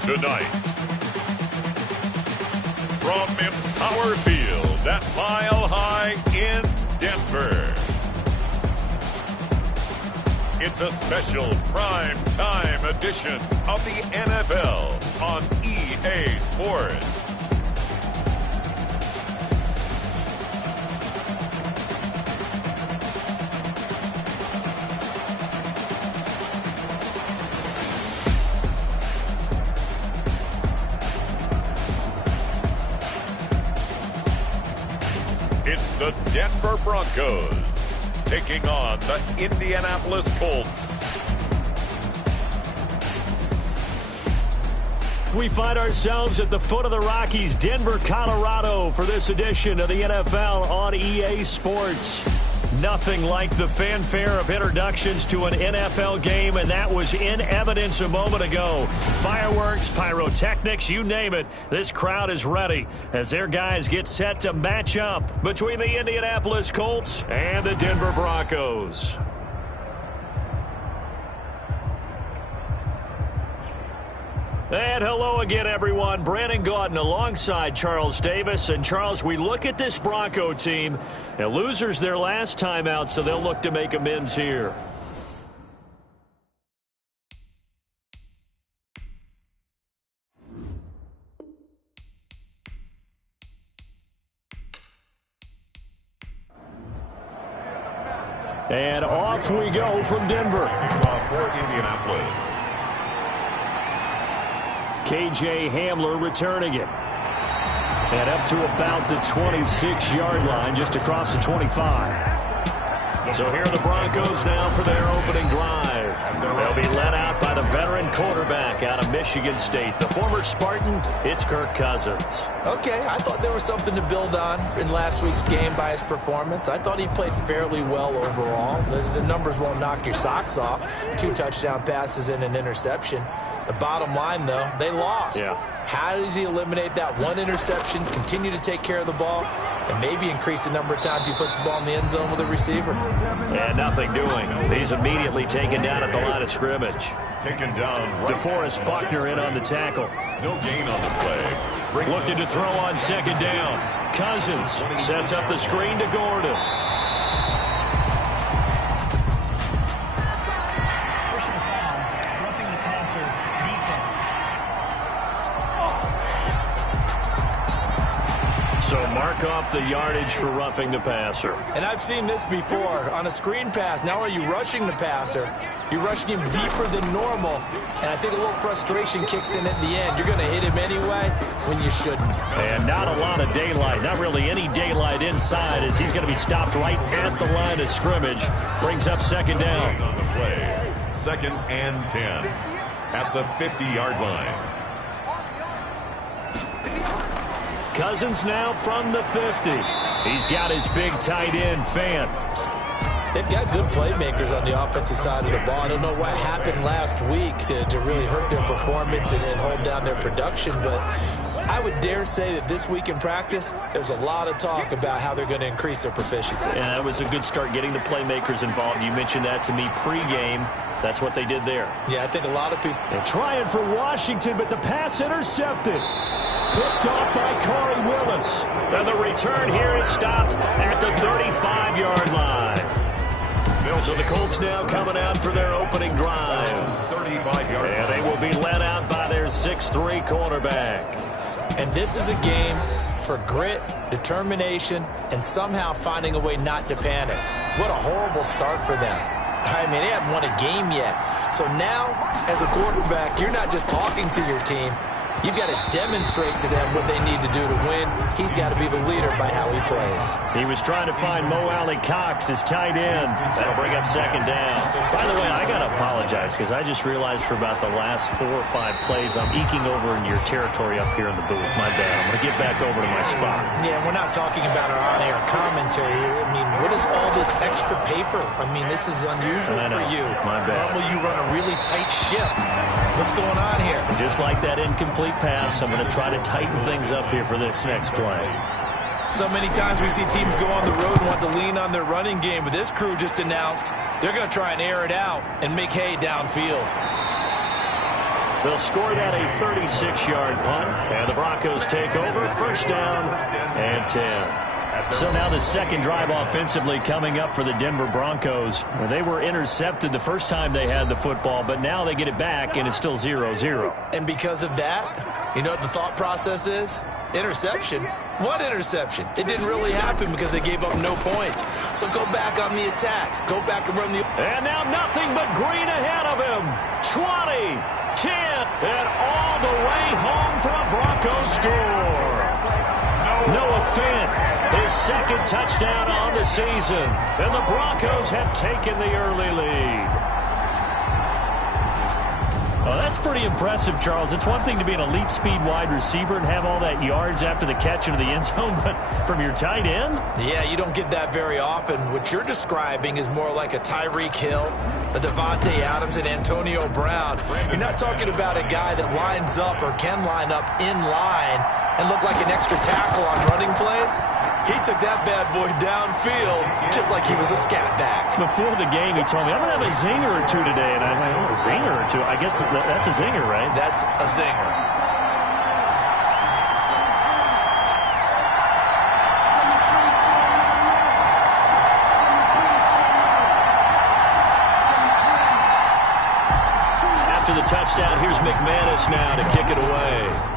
Tonight, from Empower Field at Mile High in Denver, it's a special prime time edition of the NFL on EA Sports. It's the Denver Broncos taking on the Indianapolis Colts. We find ourselves at the foot of the Rockies, Denver, Colorado, for this edition of the NFL on EA Sports. Nothing like the fanfare of introductions to an NFL game, and that was in evidence a moment ago. Fireworks, pyrotechnics, you name it. This crowd is ready as their guys get set to match up between the Indianapolis Colts and the Denver Broncos. And hello again, everyone. Brandon Gaudin alongside Charles Davis. And, Charles, we look at this Bronco team. And losers their last time out, so they'll look to make amends here. And off we go from Denver. For Indianapolis, KJ Hamler returning it. And up to about the 26-yard line, just across the 25. So here are the Broncos now for their opening drive. They'll be led out by the veteran quarterback out of Michigan State. The former Spartan, it's Kirk Cousins. Okay, I thought there was something to build on in last week's game by his performance. I thought he played fairly well overall. The numbers won't knock your socks off. 2 touchdown passes and an interception. The bottom line, though, they lost. Yeah. How does he eliminate that one interception, continue to take care of the ball, and maybe increase the number of times he puts the ball in the end zone with a receiver? And nothing doing. He's immediately taken down at the line of scrimmage. taken down. Right. DeForest Buckner in on the tackle. No gain on the play. Looking to throw on second down. Cousins sets up the screen to Gordon. Personal foul, roughing the passer, defense. So mark off the yardage for roughing the passer. And I've seen this before. On a screen pass, now are you rushing the passer? You're rushing him deeper than normal. And I think a little frustration kicks in at the end. You're going to hit him anyway when you shouldn't. And not a lot of daylight. Not really any daylight inside as he's going to be stopped right at the line of scrimmage. Brings up second down. On the play. 2nd and 10 at the 50-yard line. Cousins now from the 50. He's got his big tight end, Fant. They've got good playmakers on the offensive side of the ball. I don't know what happened last week to really hurt their performance and hold down their production, but I would dare say that this week in practice, there's a lot of talk about how they're going to increase their proficiency. And that was a good start getting the playmakers involved. You mentioned that to me pregame. That's what they did there. Yeah, I think a lot of people... They're trying for Washington, but the pass intercepted. Picked off by Corey Willis. And the return here is stopped at the 35-yard line. So the Colts now coming out for their opening drive. 35-yard line. And they will be led out by their 6'3 cornerback. And this is a game for grit, determination, and somehow finding a way not to panic. What a horrible start for them. I mean, they haven't won a game yet. So now, as a quarterback, you're not just talking to your team. You've got to demonstrate to them what they need to do to win. He's got to be the leader by how he plays. He was trying to find Mo Alley Cox, his tight end. That'll bring up second down. By the way, I got to apologize because I just realized for about the last 4 or 5 plays, I'm eking over in your territory up here in the booth. My bad. I'm going to get back over to my spot. Yeah, we're not talking about our on-air commentary. I mean, what is all this extra paper? I mean, this is unusual for you. My bad. Normally you run a really tight ship. What's going on here? Just like that incomplete pass, I'm going to try to tighten things up here for this next play. So many times we see teams go on the road and want to lean on their running game, but this crew just announced they're going to try and air it out and make hay downfield. They'll score that a 36-yard punt, and the Broncos take over. First down and 10. So now the second drive offensively coming up for the Denver Broncos. They were intercepted the first time they had the football, but now they get it back, and it's still 0-0. And because of that, you know what the thought process is? Interception. What interception? It didn't really happen because they gave up no points. So go back on the attack. Go back and run the... And now nothing but green ahead of him. 20, 10, and all the way home for a Broncos score. Noah Fant, his second touchdown on the season. And the Broncos have taken the early lead. Oh, that's pretty impressive, Charles. It's one thing to be an elite speed wide receiver and have all that yards after the catch into the end zone, but from your tight end? Yeah, you don't get that very often. What you're describing is more like a Tyreek Hill, a Devontae Adams, and Antonio Brown. You're not talking about a guy that lines up or can line up in line and look like an extra tackle on running plays. He took that bad boy downfield just like he was a scat back. Before the game, he told me, I'm going to have a zinger or two today. And I was like, oh, a zinger or two? I guess that's a zinger, right? That's a zinger. After the touchdown, here's McManus now to kick it away.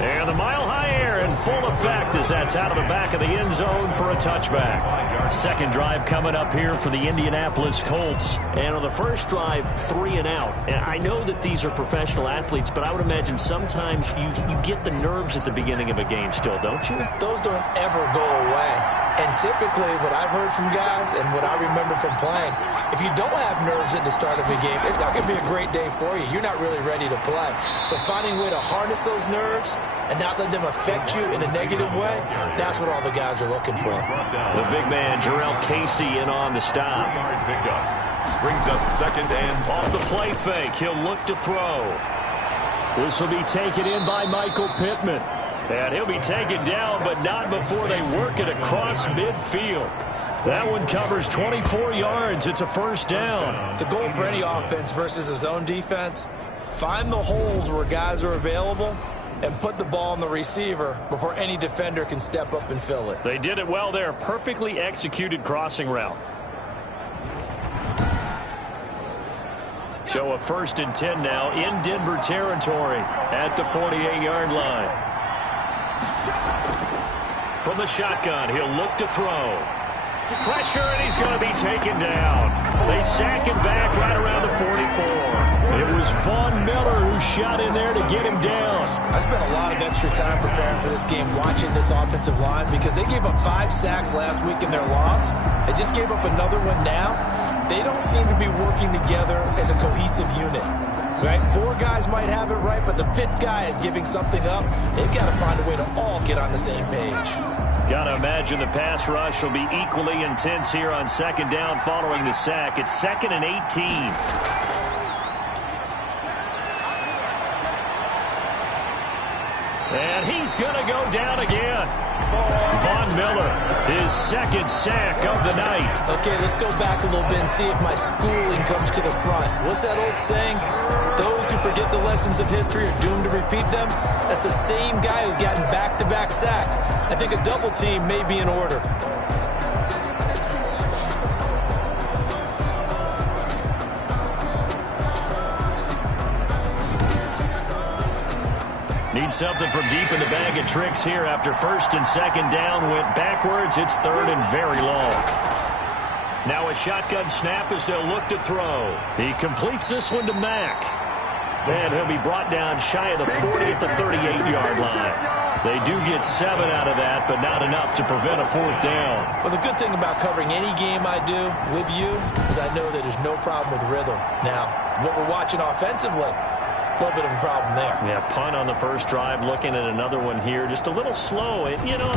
And the mile-high air in full effect as that's out of the back of the end zone for a touchback. Second drive coming up here for the Indianapolis Colts. And on the first drive, 3 and out. And I know that these are professional athletes, but I would imagine sometimes you get the nerves at the beginning of a game still, don't you? Those don't ever go away. And typically what I've heard from guys and what I remember from playing, if you don't have nerves at the start of a game, it's not going to be a great day for you. You're not really ready to play. So finding a way to harness those nerves and not let them affect you in a negative way, that's what all the guys are looking for. The big man, Jarrell Casey, in on the stop. Brings up second and off the play fake, he'll look to throw. This will be taken in by Michael Pittman. And he'll be taken down, but not before they work it across midfield. That one covers 24 yards. It's a first down. The goal for any offense versus a zone defense, find the holes where guys are available and put the ball on the receiver before any defender can step up and fill it. They did it well there. Perfectly executed crossing route. So a first and 10 now in Denver territory at the 48-yard line. From the shotgun, he'll look to throw. Pressure, and he's going to be taken down. They sack him back right around the 44. It was Von Miller who shot in there to get him down. I spent a lot of extra time preparing for this game watching this offensive line because they gave up 5 sacks last week in their loss. They just gave up another one now. They don't seem to be working together as a cohesive unit. Right? 4 guys might have it right, but the 5th guy is giving something up. They've got to find a way to all get on the same page. Got to imagine the pass rush will be equally intense here on second down following the sack. It's 2nd and 18. And he's going to go down again. Von Miller, his second sack of the night. Okay, let's go back a little bit and see if my schooling comes to the front. What's that old saying? Those who forget the lessons of history are doomed to repeat them. That's the same guy who's gotten back-to-back sacks. I think a double team may be in order. Need something from deep in the bag of tricks here after first and second down went backwards. It's 3rd and very long. Now a shotgun snap as they'll look to throw. He completes this one to Mack. And he'll be brought down shy of the 40 at the 38-yard line. They do get 7 out of that, but not enough to prevent a 4th down. Well, the good thing about covering any game I do with you is I know that there's no problem with rhythm. Now, what we're watching offensively, a little bit of a problem there. Yeah, punt on the first drive, looking at another one here. Just a little slow. You know,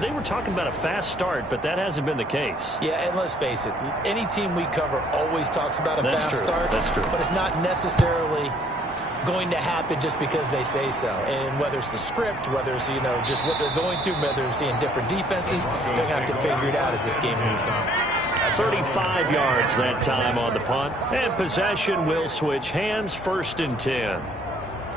they were talking about a fast start, but that hasn't been the case. Yeah, and let's face it, any team we cover always talks about a fast start. That's true. But it's not necessarily going to happen just because they say so. And whether it's the script, whether it's, just what they're going through, whether they're seeing different defenses, they're going to have to figure it out as this game moves on. 35 yards that time on the punt. And possession will switch hands, 1st and 10.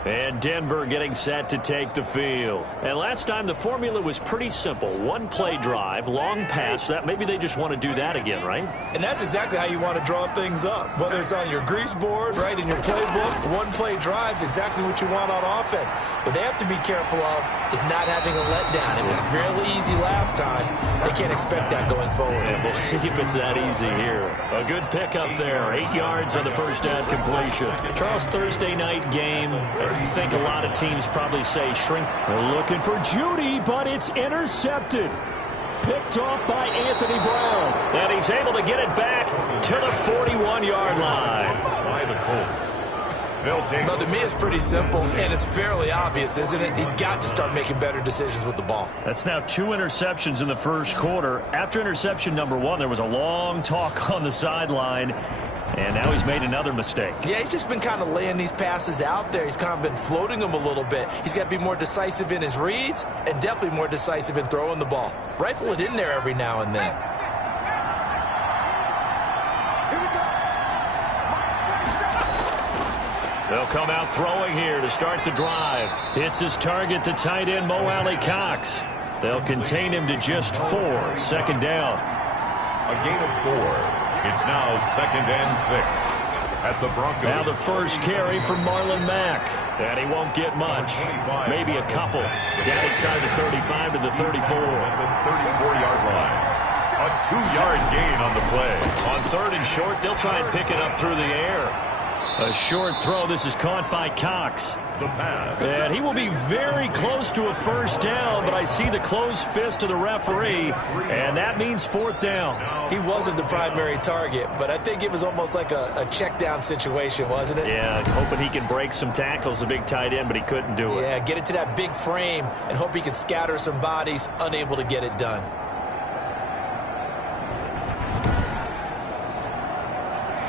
And Denver getting set to take the field. And last time the formula was pretty simple. One play drive, long pass. That maybe they just want to do that again, right? And that's exactly how you want to draw things up. Whether it's on your grease board, right, in your playbook, one play drive is exactly what you want on offense. What they have to be careful of is not having a letdown. It was really easy last time. They can't expect that going forward. And we'll see if it's that easy here. A good pickup there. 8 yards on the first down completion. Charles, Thursday night game. I think a lot of teams probably say shrink. They're looking for Judy, but it's intercepted. Picked off by Anthony Brown. And he's able to get it back to the 41-yard line. By the Colts. Well, to me, it's pretty simple, and it's fairly obvious, isn't it? He's got to start making better decisions with the ball. That's now 2 interceptions in the first quarter. After interception number 1, there was a long talk on the sideline, and now he's made another mistake. Yeah, he's just been kind of laying these passes out there. He's kind of been floating them a little bit. He's got to be more decisive in his reads and definitely more decisive in throwing the ball. Rifle it in there every now and then. They'll come out throwing here to start the drive. Hits his target, the tight end, Mo Alley-Cox. They'll contain him to just 4. 2nd down. A gain of 4. It's now 2nd and 6 at the Broncos. Now the first carry from Marlon Mack. And he won't get much. Maybe a couple. Down inside the 35 to the 34. At the 34-yard line. A 2-yard gain on the play. On 3rd and short, they'll try and pick it up through the air. A short throw. This is caught by Cox. The pass. And he will be very close to a 1st down, but I see the closed fist of the referee, and that means 4th down. He wasn't the primary target, but I think it was almost like a check down situation, wasn't it? Yeah, hoping he can break some tackles, a big tight end, but he couldn't do it. Yeah, get it to that big frame and hope he can scatter some bodies, unable to get it done.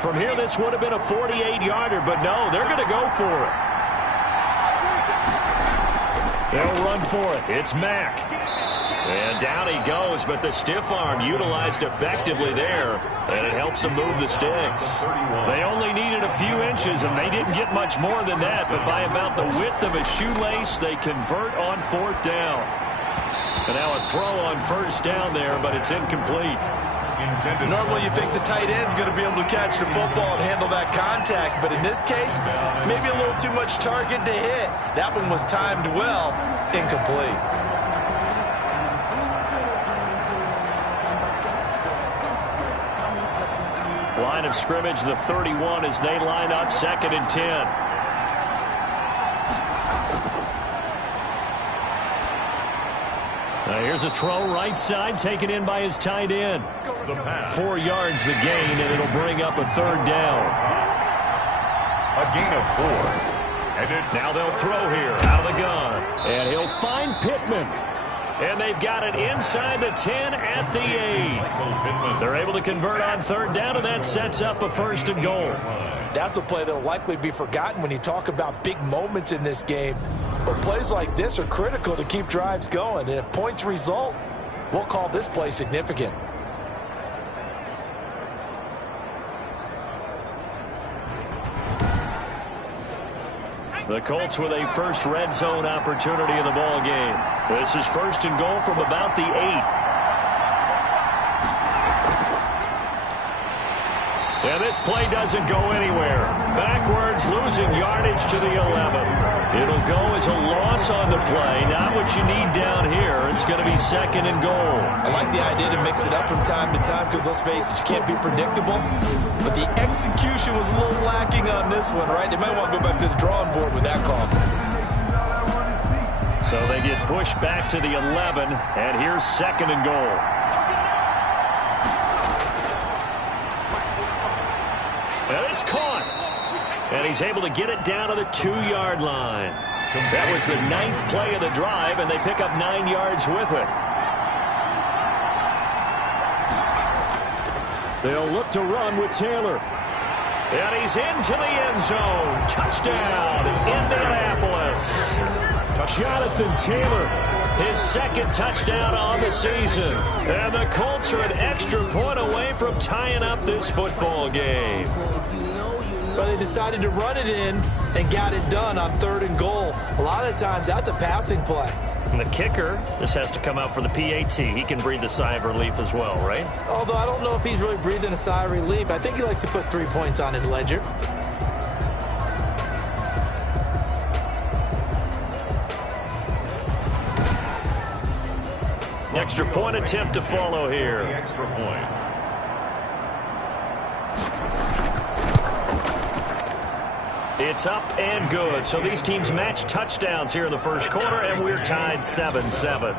From here, this would have been a 48-yarder, but no, they're going to go for it. They'll run for it. It's Mack. And down he goes, but the stiff arm utilized effectively there, and it helps them move the sticks. They only needed a few inches, and they didn't get much more than that, but by about the width of a shoelace, they convert on 4th down. And now a throw on 1st down there, but it's incomplete. Normally you think the tight end's going to be able to catch the football and handle that contact, but in this case, maybe a little too much target to hit. That one was timed well, incomplete. Line of scrimmage, the 31 as they line up 2nd and 10. Here's a throw right side, taken in by his tight end. 4 yards the gain, and it'll bring up a 3rd down. A gain of 4. And now they'll throw here out of the gun. And he'll find Pittman. And they've got it inside the 10 at the 8. They're able to convert on 3rd down, and that sets up a 1st and goal. That's a play that will likely be forgotten when you talk about big moments in this game. But plays like this are critical to keep drives going. And if points result, we'll call this play significant. The Colts with a first red zone opportunity in the ball game. This is 1st and goal from about the 8. And this play doesn't go anywhere. Backwards, losing yardage to the 11. It'll go as a loss on the play. Not what you need down here. It's going to be 2nd and goal. I like the idea to mix it up from time to time because, let's face it, you can't be predictable. But the execution was a little lacking on this one, right? They might want to go back to the drawing board with that call. So they get pushed back to the 11, and here's 2nd and goal. And it's caught. And he's able to get it down to the 2-yard line. That was the 9th play of the drive, and they pick up 9 yards with it. They'll look to run with Taylor. And he's into the end zone. Touchdown, Indianapolis. Jonathan Taylor, his second touchdown on the season. And the Colts are an extra point away from tying up this football game. Well, they decided to run it in and got it done on 3rd and goal. A lot of times, that's a passing play. And the kicker just has to come out for the PAT. He can breathe a sigh of relief as well, right? Although I don't know if he's really breathing a sigh of relief. I think he likes to put 3 points on his ledger. Extra point attempt to follow here. Extra point. It's up and good. So these teams match touchdowns here in the first quarter, and we're tied 7-7.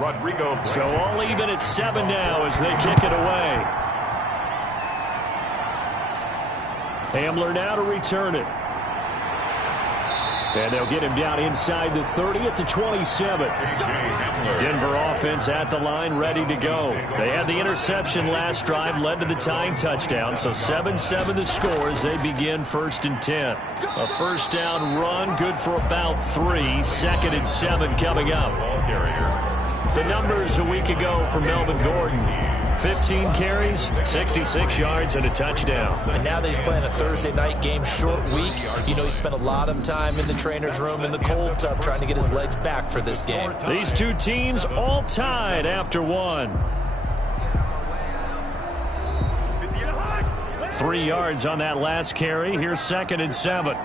Rodrigo. So all even at 7 now as they kick it away. Hamler now to return it. And they'll get him down inside the 30 at the 27. Denver offense at the line, ready to go. They had the interception last drive, led to the tying touchdown. So 7-7 the score as they begin 1st and 10. A first down run, good for about 3. 2nd and 7 coming up. The numbers a week ago for Melvin Gordon. 15 carries, 66 yards, and a touchdown. And now that he's playing a Thursday night game, short week, you know he spent a lot of time in the trainer's room in the cold tub trying to get his legs back for this game. These two teams all tied after 1. 3 yards on that last carry. Here's 2nd and 7.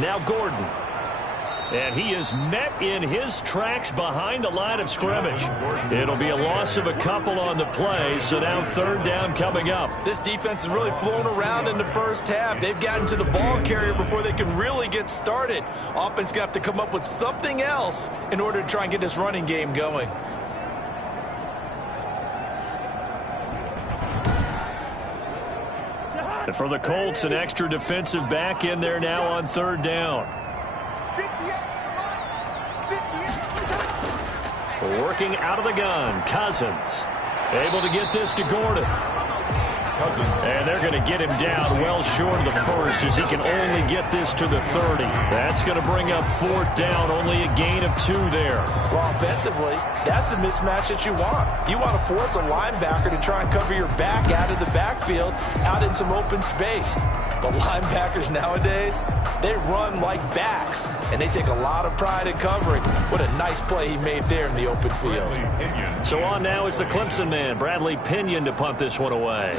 Now Gordon. And he is met in his tracks behind the line of scrimmage. It'll be a loss of a couple on the play, so now 3rd down coming up. This defense has really flown around in the first half. They've gotten to the ball carrier before they can really get started. Offense going to have to come up with something else in order to try and get this running game going. And for the Colts, an extra defensive back in there now on 3rd down. Working out of the gun, Cousins. Able to get this to Gordon. And they're going to get him down well short of the first as he can only get this to the 30. That's going to bring up 4th down, only a gain of 2 there. Well, offensively, that's the mismatch that you want. You want to force a linebacker to try and cover your back out of the backfield, out in some open space. But linebackers nowadays, they run like backs, and they take a lot of pride in covering. What a nice play he made there in the open field. So on now is the Clemson man, Bradley Pinion, to punt this one away.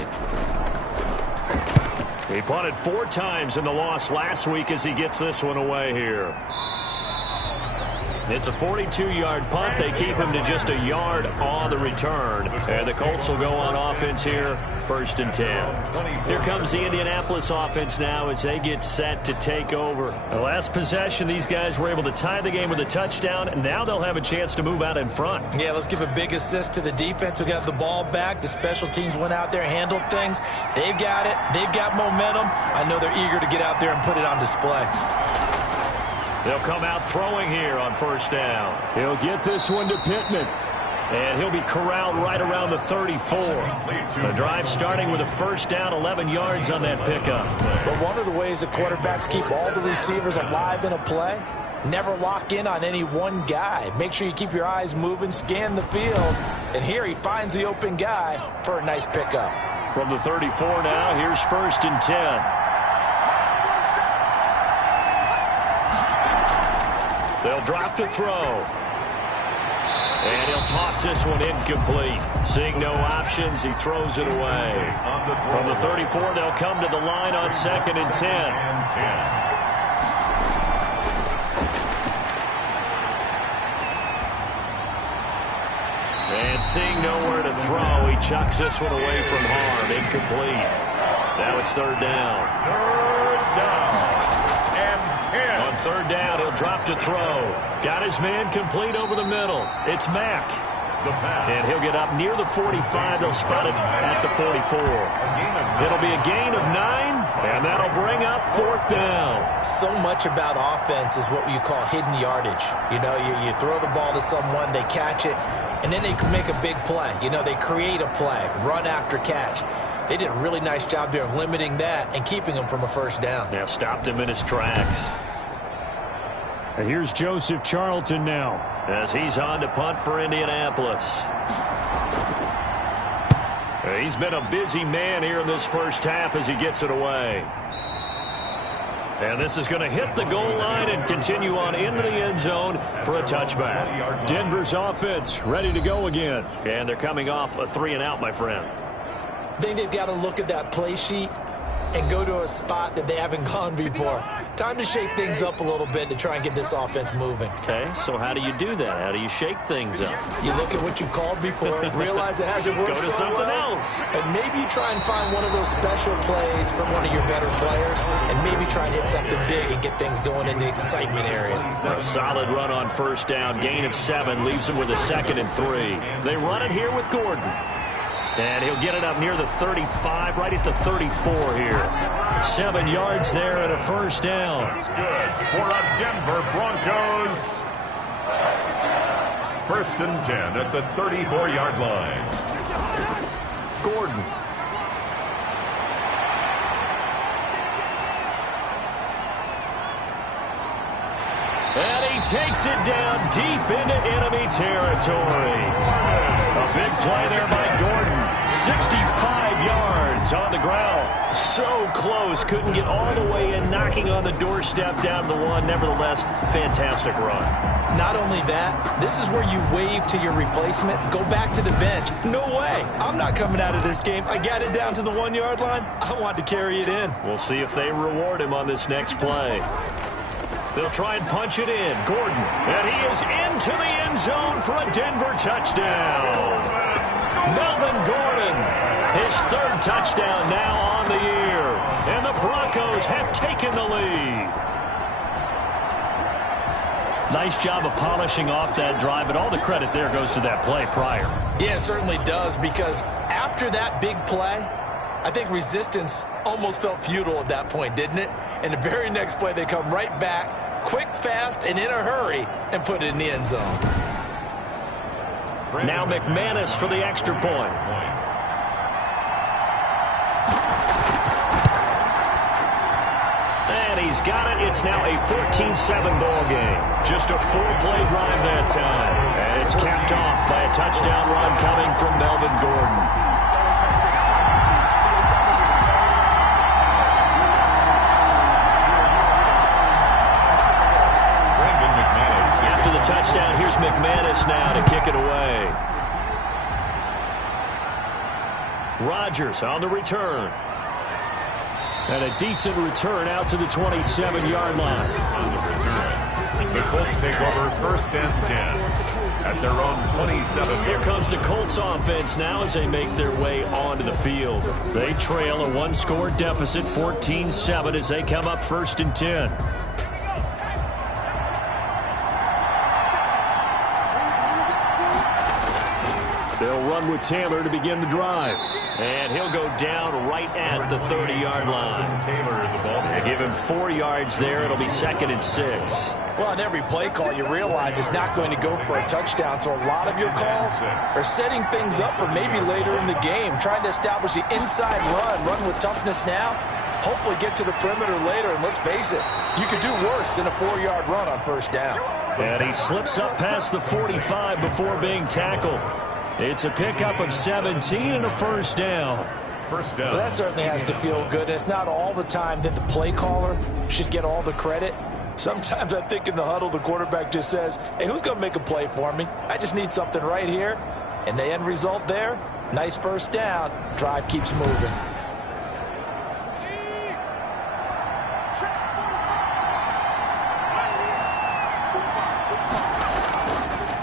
He punted 4 times in the loss last week as he gets this one away here. It's a 42-yard punt. They keep him to just a yard on the return. And the Colts will go on offense here, 1st and 10. Here comes the Indianapolis offense now as they get set to take over. The last possession, these guys were able to tie the game with a touchdown, and now they'll have a chance to move out in front. Yeah, let's give a big assist to the defense who got the ball back. The special teams went out there, handled things. They've got it. They've got momentum. I know they're eager to get out there and put it on display. They'll come out throwing here on 1st down. He'll get this one to Pittman. And he'll be corralled right around the 34. The drive starting with a 1st down, 11 yards on that pickup. But one of the ways that quarterbacks keep all the receivers alive in a play, never lock in on any one guy. Make sure you keep your eyes moving, scan the field. And here he finds the open guy for a nice pickup. From the 34 now, here's 1st and 10. They'll drop to throw. And he'll toss this one incomplete. Seeing no options, he throws it away. From the 34, they'll come to the line on 2nd and 10. And seeing nowhere to throw, he chucks this one away from harm. Incomplete. Now it's 3rd down. 3rd down. On 3rd down, he'll drop to throw. Got his man complete over the middle. It's Mack. And he'll get up near the 45. They'll spot it at the 44. It'll be a gain of 9. And And that'll bring up 4th down. So much about offense is what you call hidden yardage. You know, you throw the ball to someone, they catch it, and then they can make a big play. You know, they create a play, run after catch. They did a really nice job there of limiting that and keeping him from a first down. Yeah, stopped him in his tracks. And here's Joseph Charlton now as he's on to punt for Indianapolis. He's been a busy man here in this first half as he gets it away. And this is going to hit the goal line and continue on into the end zone for a touchback. Denver's offense ready to go again. And they're coming off a 3-and-out, my friend. I think they've got to look at that play sheet and go to a spot that they haven't gone before. Time to shake things up a little bit to try and get this offense moving. Okay, so how do you do that? How do you shake things up? You look at what you called before, realize it hasn't worked Go to so something well, else. and maybe you try and find one of those special plays from one of your better players, and maybe try and hit something big and get things going in the excitement area. A solid run on first down, gain of 7, leaves him with a 2nd and 3. They run it here with Gordon. And he'll get it up near the 35, right at the 34 here. 7 yards there and a first down. That's good for a Denver Broncos. 1st and 10 at the 34-yard line. Gordon. And he takes it down deep into enemy territory. A big play there by Gordon. 65 yards on the ground. So close. Couldn't get all the way in. Knocking on the doorstep down to the 1. Nevertheless, fantastic run. Not only that, this is where you wave to your replacement. Go back to the bench. No way. I'm not coming out of this game. I got it down to the 1-yard line. I want to carry it in. We'll see if they reward him on this next play. They'll try and punch it in. Gordon. And he is into the end zone for a Denver touchdown. Melvin Gordon, his 3rd touchdown now on the year. And the Broncos have taken the lead. Nice job of polishing off that drive, but all the credit there goes to that play prior. Yeah, it certainly does, because after that big play, I think resistance almost felt futile at that point, didn't it? And the very next play, they come right back, quick, fast, and in a hurry, and put it in the end zone. Now McManus for the extra point. And he's got it. It's now a 14-7 ball game. Just a 4-play drive that time. And it's capped off by a touchdown run coming from Melvin Gordon. Touchdown. Here's McManus now to kick it away. Rodgers on the return. And a decent return out to the 27-yard line. On the return, the Colts take over 1st and 10 at their own 27. Here comes the Colts offense now as they make their way onto the field. They trail a 1-score deficit, 14-7, as they come up 1st and 10. They'll run with Taylor to begin the drive. And he'll go down right at the 30-yard line. Taylor, the ball. They give him 4 yards there. It'll be 2nd and 6. Well, on every play call, you realize it's not going to go for a touchdown. So a lot of your calls are setting things up for maybe later in the game, trying to establish the inside run with toughness now, hopefully get to the perimeter later. And let's face it, you could do worse than a 4-yard run on first down. And he slips up past the 45 before being tackled. It's a pickup of 17 and a first down. First down. Well, that certainly has to feel good. It's not all the time that the play caller should get all the credit. Sometimes I think in the huddle, the quarterback just says, hey, who's going to make a play for me? I just need something right here. And the end result there, nice first down. Drive keeps moving.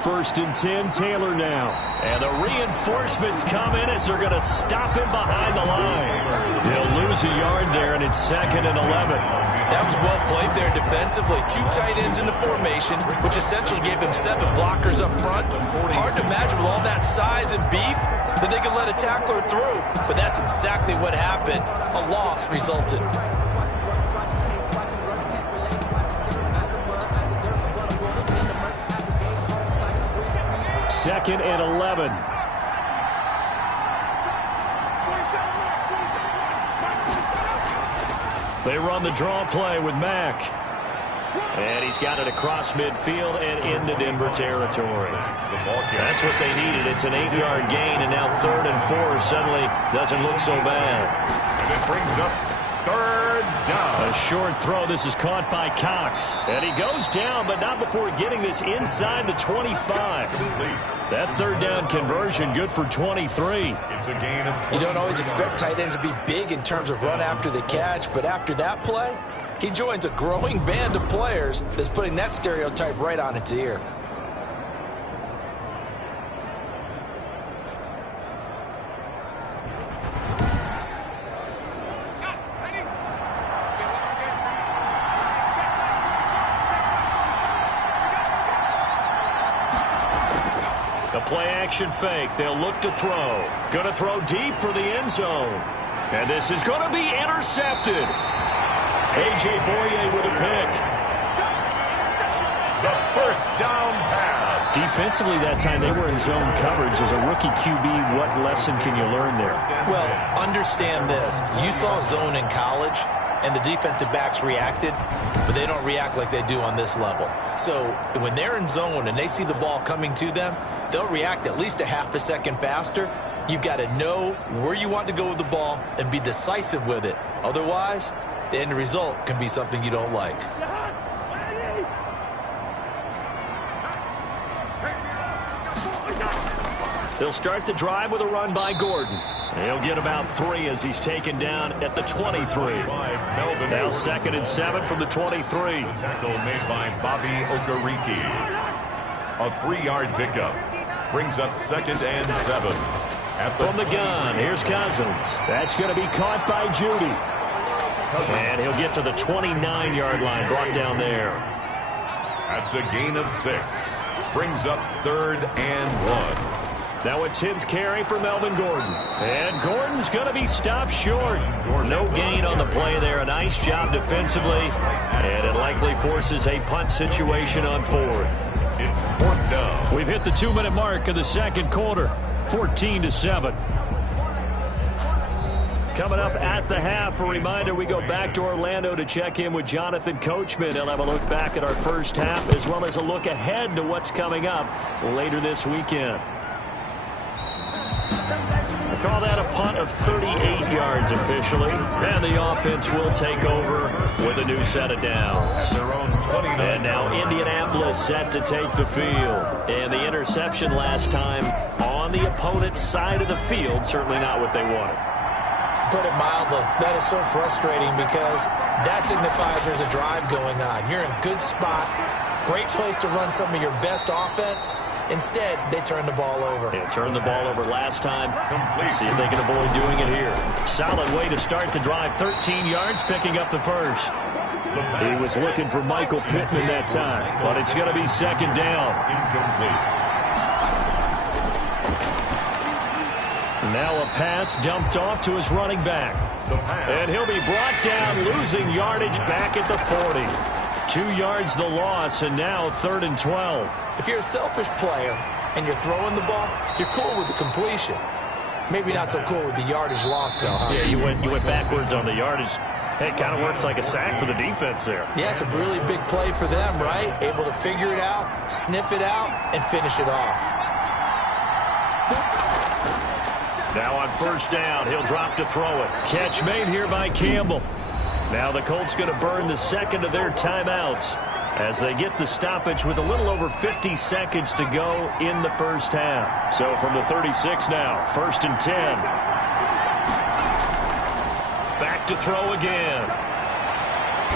First and 10, Taylor now. And the reinforcements come in as they're going to stop him behind the line. He'll lose a yard there, and it's 2nd and 11. That was well played there defensively. 2 tight ends in the formation, which essentially gave them 7 blockers up front. Hard to imagine with all that size and beef that they could let a tackler through. But that's exactly what happened. A loss resulted. 2nd and 11. They run the draw play with Mack. And he's got it across midfield and into Denver territory. That's what they needed. It's an 8-yard gain, and now 3rd and 4 suddenly doesn't look so bad. And it brings up 3rd down. A short throw. This is caught by Cox. And he goes down, but not before getting this inside the 25. That 3rd down conversion good for 23. It's a gain of 20. You don't always expect tight ends to be big in terms of run after the catch, but after that play, he joins a growing band of players that's putting that stereotype right on its ear. The play-action fake. They'll look to throw. Going to throw deep for the end zone. And this is going to be intercepted. A.J. Boye with a pick. The 1st down pass. Defensively that time, they were in zone coverage. As a rookie QB, what lesson can you learn there? Well, understand this. You saw zone in college, and the defensive backs reacted, but they don't react like they do on this level. So when they're in zone and they see the ball coming to them, they'll react at least a half a second faster. You've got to know where you want to go with the ball and be decisive with it. Otherwise, the end result can be something you don't like. They'll start the drive with a run by Gordon. He'll get about 3 as he's taken down at the 23. Now 2nd and 7 from the 23. Tackle made by Bobby Okereke. A 3-yard pickup. Brings up 2nd and 7. From the gun, here's Cousins. That's going to be caught by Judy. And he'll get to the 29-yard line, brought down there. That's a gain of 6. Brings up 3rd and 1. Now a 10th carry for Melvin Gordon. And Gordon's going to be stopped short. No gain on the play there. A nice job defensively. And it likely forces a punt situation on 4th. It's 4th down. We've hit the 2-minute mark of the 2nd quarter. 14-7. Coming up at the half, a reminder, we go back to Orlando to check in with Jonathan Coachman. He'll have a look back at our first half as well as a look ahead to what's coming up later this weekend. I call that a punt of 38 yards officially. And the offense will take over with a new set of downs. And now Indianapolis set to take the field. And the interception last time on the opponent's side of the field, certainly not what they wanted. Put it mildly, that is so frustrating because that signifies there's a drive going on. You're in a good spot, great place to run some of your best offense. Instead, they turn the ball over. They turned the ball over last time. See if they can avoid doing it here. Solid way to start the drive. 13 yards, picking up the first. He was looking for Michael Pittman that time, but it's going to be 2nd down. Incomplete. Now a pass dumped off to his running back. And he'll be brought down, losing yardage back at the 40. 2 yards the loss, and now 3rd and 12. If you're a selfish player and you're throwing the ball, you're cool with the completion. Maybe not so cool with the yardage loss, though, huh? Yeah, you went backwards on the yardage. Hey, it kind of works like a sack for the defense there. Yeah, it's a really big play for them, right? Able to figure it out, sniff it out, and finish it off. Now on 1st down, he'll drop to throw it. Catch made here by Campbell. Now the Colts going to burn the 2nd of their timeouts as they get the stoppage with a little over 50 seconds to go in the first half. So from the 36 now, 1st and 10. Back to throw again.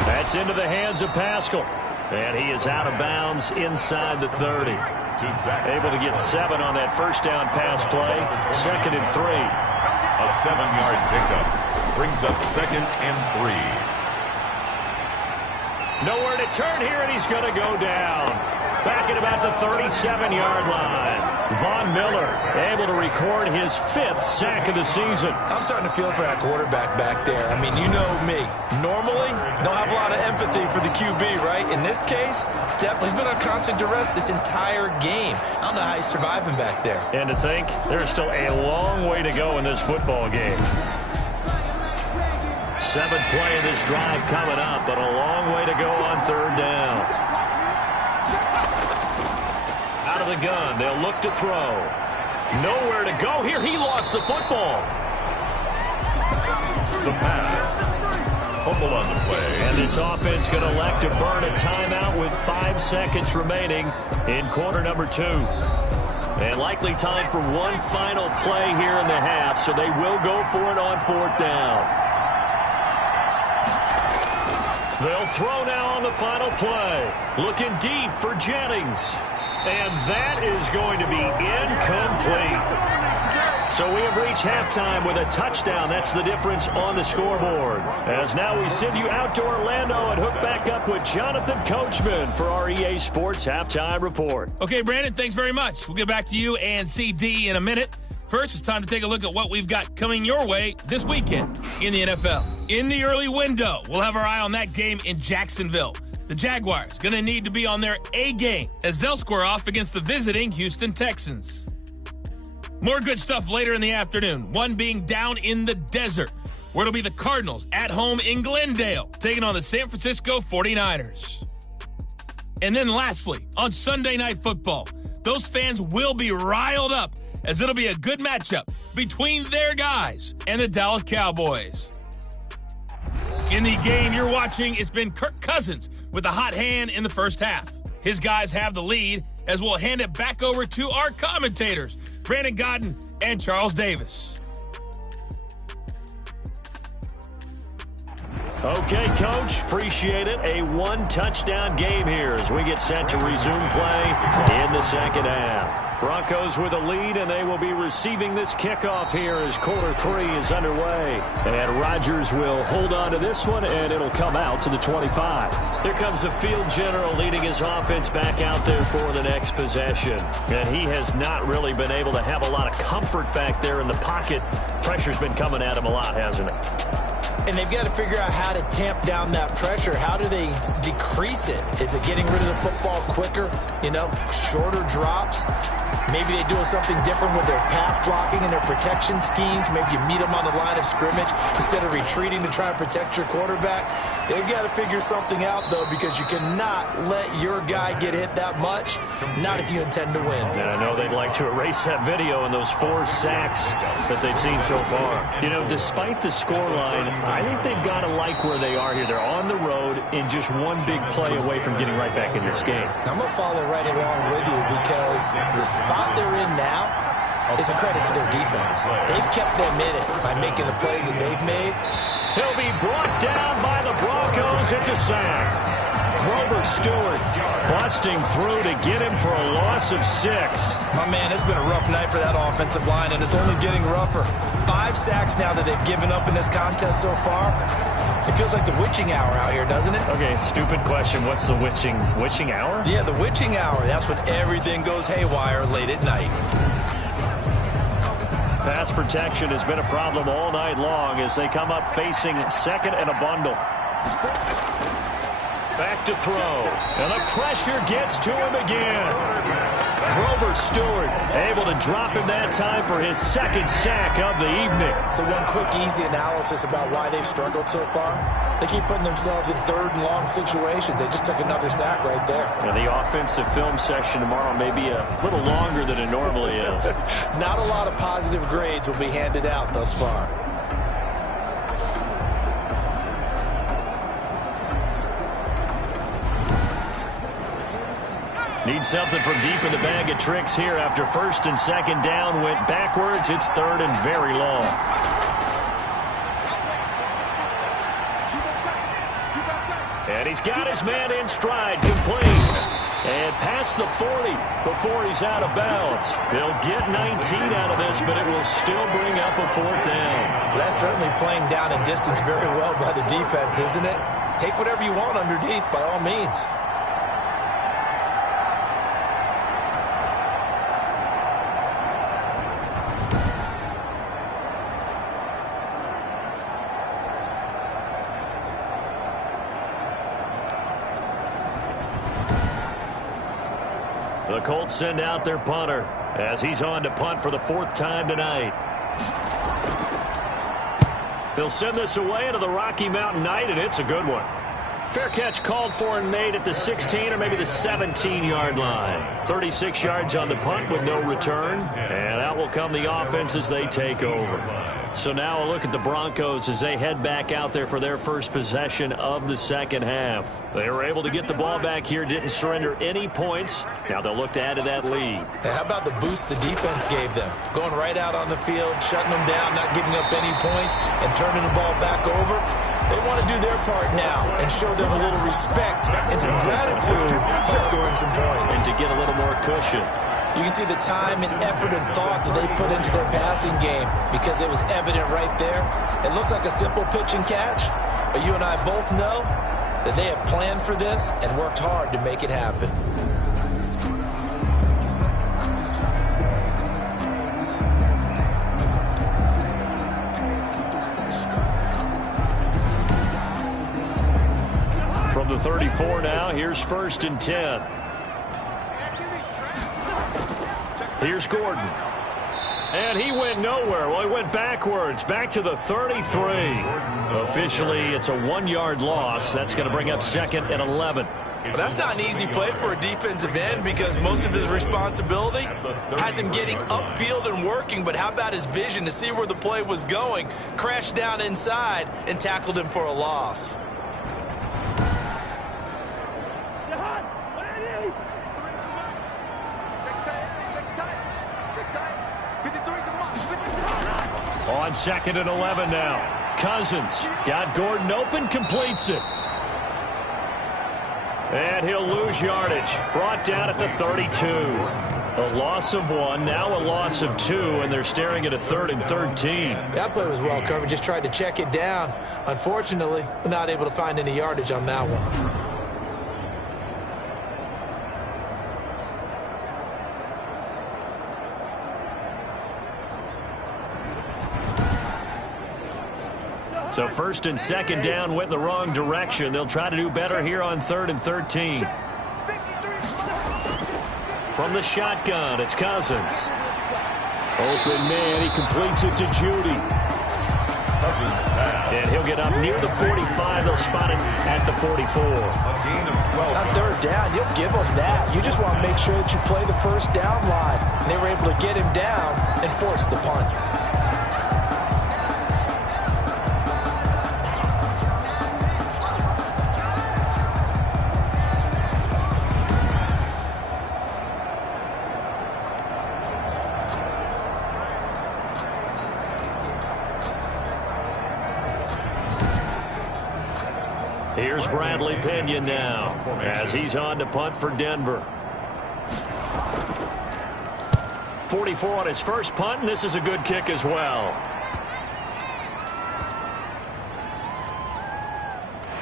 That's into the hands of Pascal. And he is out of bounds inside the 30. Able to get 7 on that 1st down pass play. 2nd and 3. A 7-yard pickup. Brings up 2nd and 3. Nowhere to turn here, and he's going to go down. Back at about the 37-yard line. Von Miller able to record his 5th sack of the season. I'm starting to feel for that quarterback back there. I mean, you know me. Normally, don't have a lot of empathy sympathy for the QB, right? In this case, definitely he's been on constant duress this entire game. I don't know how he's surviving back there. And to think, there's still a long way to go in this football game. 7th play of this drive coming up, but a long way to go on 3rd down. Out of the gun, they'll look to throw. Nowhere to go here. He lost the football. The pass. Fumble on the play. And this offense going to elect to burn a timeout with 5 seconds remaining in quarter number 2. And likely time for one final play here in the half, so they will go for it on 4th down. They'll throw now on the final play. Looking deep for Jennings. And that is going to be incomplete. So we have reached halftime with a touchdown. That's the difference on the scoreboard. As now we send you out to Orlando and hook back up with Jonathan Coachman for our EA Sports Halftime Report. Okay, Brandon, thanks very much. We'll get back to you and CD in a minute. First, it's time to take a look at what we've got coming your way this weekend in the NFL. In the early window, we'll have our eye on that game in Jacksonville. The Jaguars going to need to be on their A game as they'll square off against the visiting Houston Texans. More good stuff later in the afternoon, one being down in the desert, where it'll be the Cardinals at home in Glendale, taking on the San Francisco 49ers. And then lastly, on Sunday Night Football, those fans will be riled up as it'll be a good matchup between their guys and the Dallas Cowboys. In the game you're watching, it's been Kirk Cousins with a hot hand in the first half. His guys have the lead as we'll hand it back over to our commentators, Brandon Godden and Charles Davis. Okay, Coach, appreciate it. A one-touchdown game here as we get set to resume play in the second half. Broncos with a lead, and they will be receiving this kickoff here as quarter 3 is underway. And Rodgers will hold on to this one, and it'll come out to the 25. There comes the field general leading his offense back out there for the next possession. And he has not really been able to have a lot of comfort back there in the pocket. Pressure's been coming at him a lot, hasn't it? And they've got to figure out how to tamp down that pressure. How do they decrease it? Is it getting rid of the football quicker? You know, shorter drops? Maybe they do something different with their pass blocking and their protection schemes. Maybe you meet them on the line of scrimmage instead of retreating to try and protect your quarterback. They've got to figure something out, though, because you cannot let your guy get hit that much, not if you intend to win. And I know they'd like to erase that video and those 4 sacks that they've seen so far. You know, despite the scoreline, I think they've got to like where they are here. They're on the road and just one big play away from getting right back in this game. I'm going to follow right along with you because the spot they're in now is a credit to their defense. They've kept them in it by making the plays that they've made. He'll be brought down by the Broncos. It's a sack. Grover Stewart busting through to get him for a loss of 6. My man, it's been a rough night for that offensive line, and it's only getting rougher. 5 sacks now that they've given up in this contest so far. It feels like the witching hour out here, doesn't it? Okay, stupid question. What's the witching hour? Yeah, the witching hour. That's when everything goes haywire late at night. Pass protection has been a problem all night long as they come up facing second and a bundle. Back to throw. And the pressure gets to him again. Grover Stewart able to drop him that time for his 2nd sack of the evening. So one quick, easy analysis about why they've struggled so far. They keep putting themselves in 3rd and long situations. They just took another sack right there. And the offensive film session tomorrow may be a little longer than it normally is. Not a lot of positive grades will be handed out thus far. Need something from deep in the bag of tricks here after 1st and 2nd down went backwards. It's 3rd and very long. And he's got his man in stride, complete. And past the 40 before he's out of bounds. They'll get 19 out of this, but it will still bring up a 4th down. That's certainly playing down a distance very well by the defense, isn't it? Take whatever you want underneath by all means. The Colts send out their punter as he's on to punt for the 4th time tonight. They'll send this away into the Rocky Mountain Night, and it's a good one. Fair catch called for and made at the 16 or maybe the 17-yard line. 36 yards on the punt with no return. And out will come the offense as they take over. So now a look at the Broncos as they head back out there for their first possession of the second half. They were able to get the ball back here, didn't surrender any points. Now they'll look to add to that lead. Now, how about the boost the defense gave them? Going right out on the field, shutting them down, not giving up any points, and turning the ball back over. They want to do their part now and show them a little respect and some gratitude by scoring some points. And to get a little more cushion. You can see the time and effort and thought that they put into their passing game because it was evident right there. It looks like a simple pitch and catch, but you and I both know that they have planned for this and worked hard to make it happen. From the 34 now, here's 1st and 10. Here's Gordon. And he went nowhere. Well, he went backwards, back to the 33. Officially, it's a 1-yard loss. That's going to bring up 2nd and 11. Well, that's not an easy play for a defensive end because most of his responsibility has him getting upfield and working, but how about his vision to see where the play was going, crashed down inside, and tackled him for a loss. On 2nd and 11 now. Cousins got Gordon open, completes it. And he'll lose yardage. Brought down at the 32. A loss of 1, now a loss of 2, and they're staring at a 3rd and 13. That play was well covered, just tried to check it down. Unfortunately, we're not able to find any yardage on that one. So 1st and 2nd down went in the wrong direction. They'll try to do better here on 3rd and 13. From the shotgun, it's Cousins. Open man, he completes it to Judy. And he'll get up near the 45. They'll spot him at the 44. On 3rd down, you'll give them that. You just want to make sure that you play the 1st down line. And they were able to get him down and force the punt. Here's Bradley Pinion now as he's on to punt for Denver. 44 on his first punt, and this is a good kick as well.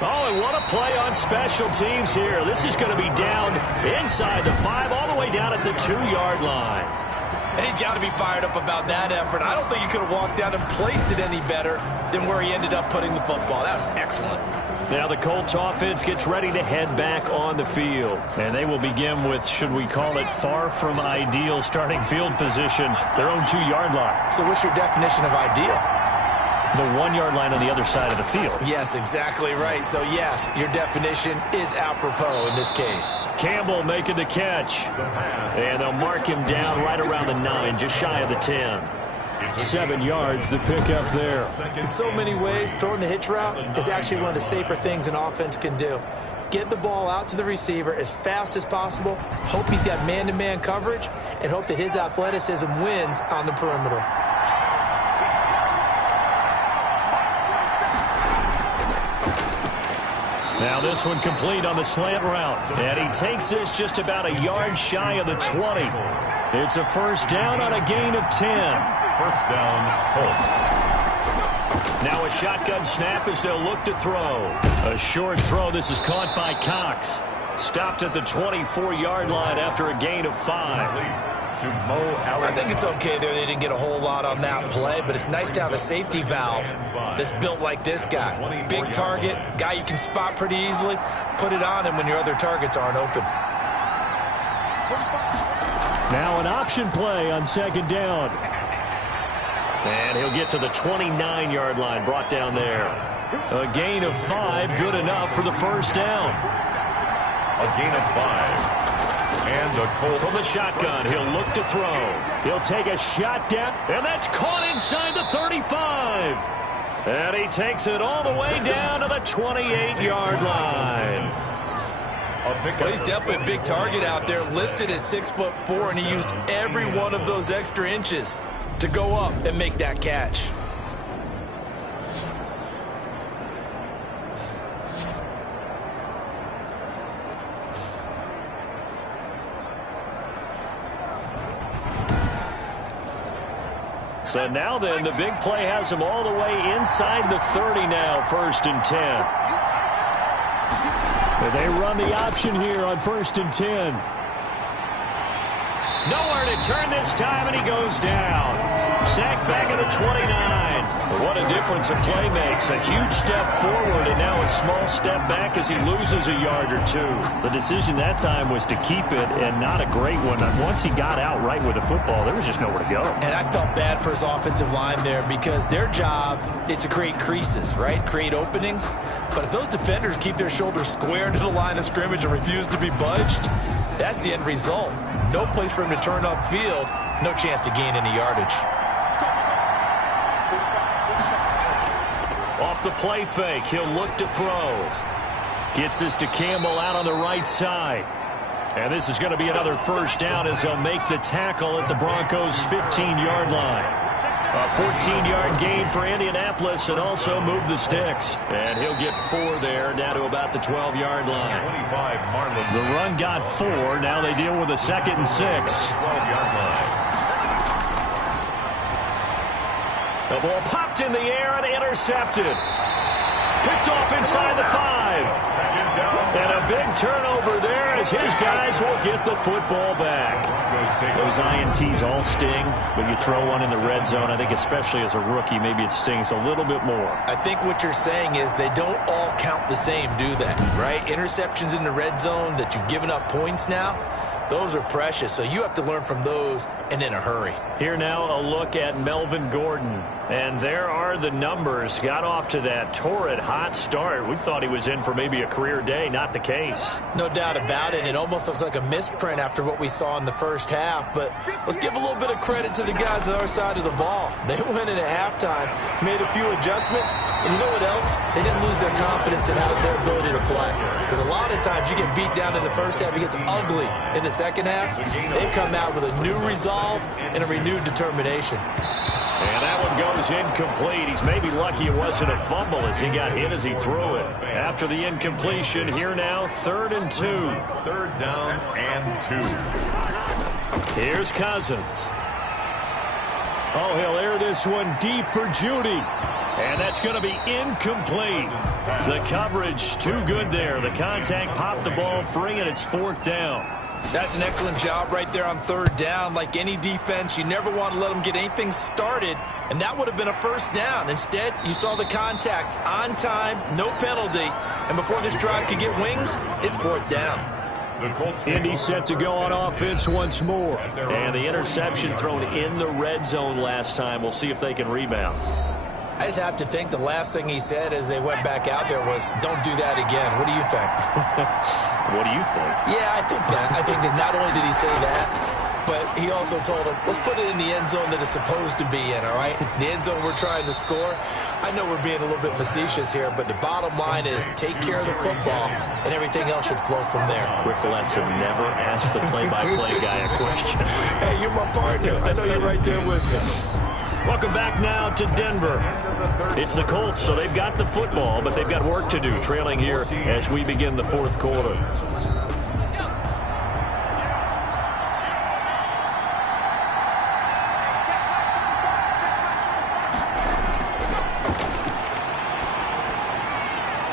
Oh, and what a play on special teams here. This is going to be down inside the 5, all the way down at the 2-yard line. And he's got to be fired up about that effort. I don't think he could have walked down and placed it any better than where he ended up putting the football. That was excellent. Now the Colts offense gets ready to head back on the field. And they will begin with, should we call it, far from ideal starting field position, their own 2-yard line. So what's your definition of ideal? The 1-yard line on the other side of the field. Yes, exactly right. So, yes, your definition is apropos in this case. Campbell making the catch. And they'll mark him down right around the 9, just shy of the 10. 7 yards, the pickup there. In so many ways, throwing the hitch route is actually one of the safer things an offense can do. Get the ball out to the receiver as fast as possible, hope he's got man-to-man coverage, and hope that his athleticism wins on the perimeter. Now this one complete on the slant route. And he takes this just about a yard shy of the 20. It's a 1st down on a gain of 10. 1st down, Colts. Now a shotgun snap as they'll look to throw. A short throw. This is caught by Cox. Stopped at the 24-yard line after a gain of 5. I think it's okay there. They didn't get a whole lot on that play, but it's nice to have a safety valve that's built like this guy. Big target, guy you can spot pretty easily. Put it on him when your other targets aren't open. Now an option play on second down. And he'll get to the 29-yard line, brought down there. A gain of 5, good enough for the first down. A gain of 5. And the Colts. From the shotgun, he'll look to throw. He'll take a shot down, and that's caught inside the 35. And he takes it all the way down to the 28-yard line. Well, he's definitely a big target out there, listed at 6'4", and he used every one of those extra inches to go up and make that catch. So now then, the big play has him all the way inside the 30 now, 1st and 10. They run the option here on 1st and 10. Nowhere to turn this time, and he goes down. Sacked back at the 29. What a difference a play makes. A huge step forward, and now a small step back as he loses a yard or two. The decision that time was to keep it, and not a great one. Once he got out right with the football, there was just nowhere to go. And I felt bad for his offensive line there because their job is to create creases, right? Create openings. But if those defenders keep their shoulders square to the line of scrimmage and refuse to be budged, that's the end result. No place for him to turn upfield. No chance to gain any yardage. Off the play fake, he'll look to throw. Gets this to Campbell out on the right side. And this is going to be another first down as they'll make the tackle at the Broncos' 15-yard line. A 14-yard gain for Indianapolis and also move the sticks. And he'll get 4 there, down to about the 12-yard line. 25, Marlon. The run got 4. Now they deal with a 2nd and 6. 12-yard line. The ball popped in the air and intercepted. Picked off inside the 5. And a big turnover there as his guys will get the football back. Those INTs all sting, but you throw one in the red zone, I think especially as a rookie, maybe it stings a little bit more. I think what you're saying is they don't all count the same, do they? Right? Interceptions in the red zone that you've given up points now, those are precious, so you have to learn from those and in a hurry. Here now a look at Melvin Gordon. And there are the numbers. Got off to that torrid hot start. We thought he was in for maybe a career day. Not the case. No doubt about it. It almost looks like a misprint after what we saw in the first half. But let's give a little bit of credit to the guys on our side of the ball. They went in at halftime, made a few adjustments, and you know what else? They didn't lose their confidence in their ability to play. Because a lot of times you get beat down in the first half, it gets ugly in the second half. They come out with a new resolve and a renewed determination. And that one goes incomplete. He's maybe lucky it wasn't a fumble as he got hit as he threw it. After the incompletion, here now, 3rd and 2. 3rd down and 2. Here's Cousins. Oh, he'll air this one deep for Judy. And that's going to be incomplete. The coverage too good there. The contact popped the ball free, and it's 4th down. That's an excellent job right there on 3rd down. Like any defense, you never want to let them get anything started, and that would have been a first down. Instead, you saw the contact on time, no penalty, and before this drive could get wings, it's 4th down. Indy set to go on offense once more. And the interception thrown in the red zone last time. We'll see if they can rebound. I just have to think the last thing he said as they went back out there was, don't do that again. What do you think? What do you think? Yeah, I think that. I think that not only did he say that, but he also told him, let's put it in the end zone that it's supposed to be in, all right? The end zone we're trying to score. I know we're being a little bit facetious here, but the bottom line is take care of the football, and everything else should flow from there. Quick lesson, never ask the play-by-play guy a question. Hey, you're my partner. I know you're right there with me. Welcome back now to Denver. It's the Colts, so they've got the football, but they've got work to do, trailing here as we begin the 4th quarter.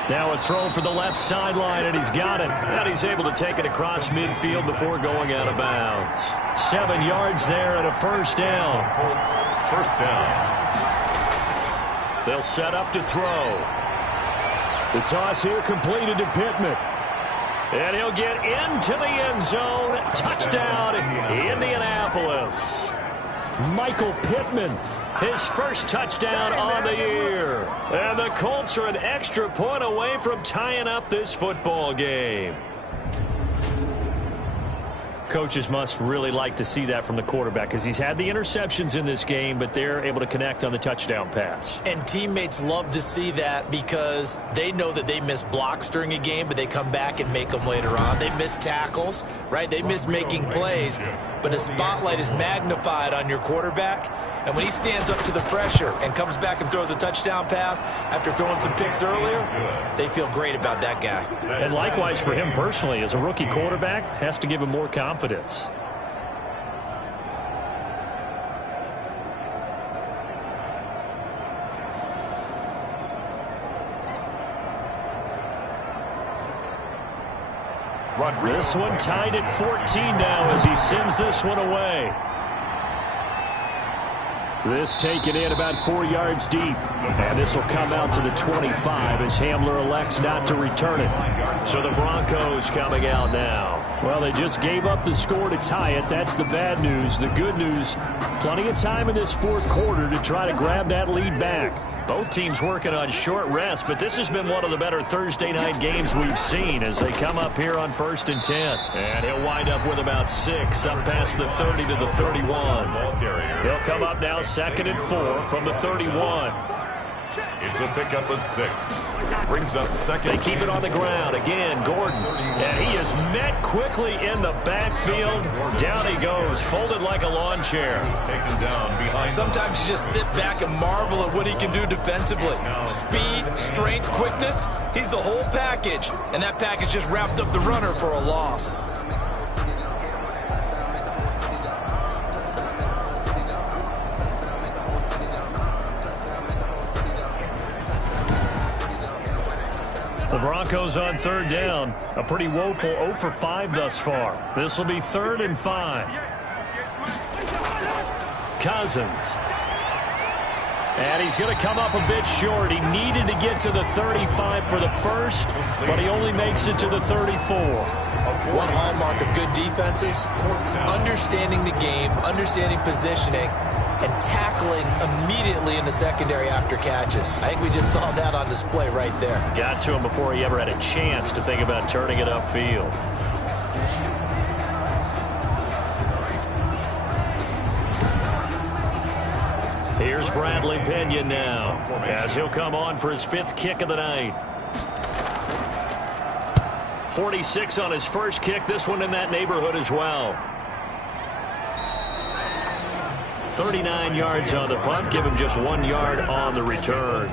Now a throw for the left sideline, and he's got it. And he's able to take it across midfield before going out of bounds. 7 yards there and a first down. First down. They'll set up to throw. The toss here completed to Pittman. And he'll get into the end zone. Touchdown, Indianapolis. Michael Pittman, his first touchdown on the year. And the Colts are an extra point away from tying up this football game. Coaches must really like to see that from the quarterback because he's had the interceptions in this game, but they're able to connect on the touchdown pass. And teammates love to see that because they know that they miss blocks during a game, but they come back and make them later on. They miss tackles, right? They miss making plays, but the spotlight is magnified on your quarterback. And when he stands up to the pressure and comes back and throws a touchdown pass after throwing some picks earlier, they feel great about that guy. And likewise for him personally, as a rookie quarterback, has to give him more confidence. This one tied at 14 now as he sends this one away. This taken in about 4 yards deep. And this will come out to the 25 as Hamler elects not to return it. So the Broncos coming out now. Well, they just gave up the score to tie it. That's the bad news. The good news, plenty of time in this fourth quarter to try to grab that lead back. Both teams working on short rest, but this has been one of the better Thursday night games we've seen as they come up here on 1st and 10. And he'll wind up with about 6 up past the 30 to the 31. He'll come up now 2nd and 4 from the 31. It's a pickup of 6. Brings up second. They keep it on the ground. Again, Gordon. And he is met quickly in the backfield. Down he goes, folded like a lawn chair. He's taken down behind. Sometimes you just sit back and marvel at what he can do defensively. Speed, strength, quickness. He's the whole package. And that package just wrapped up the runner for a loss. The Broncos on 3rd down. A pretty woeful 0 for 5 thus far. This will be 3rd and 5. Cousins. And he's going to come up a bit short. He needed to get to the 35 for the first, but he only makes it to the 34. One hallmark of good defenses is understanding the game, understanding positioning, and tackling immediately in the secondary after catches. I think we just saw that on display right there. Got to him before he ever had a chance to think about turning it upfield. Here's Bradley Pena now as he'll come on for his 5th kick of the night. 46 on his first kick. This one in that neighborhood as well. 39 yards on the punt. Give him just 1 yard on the return.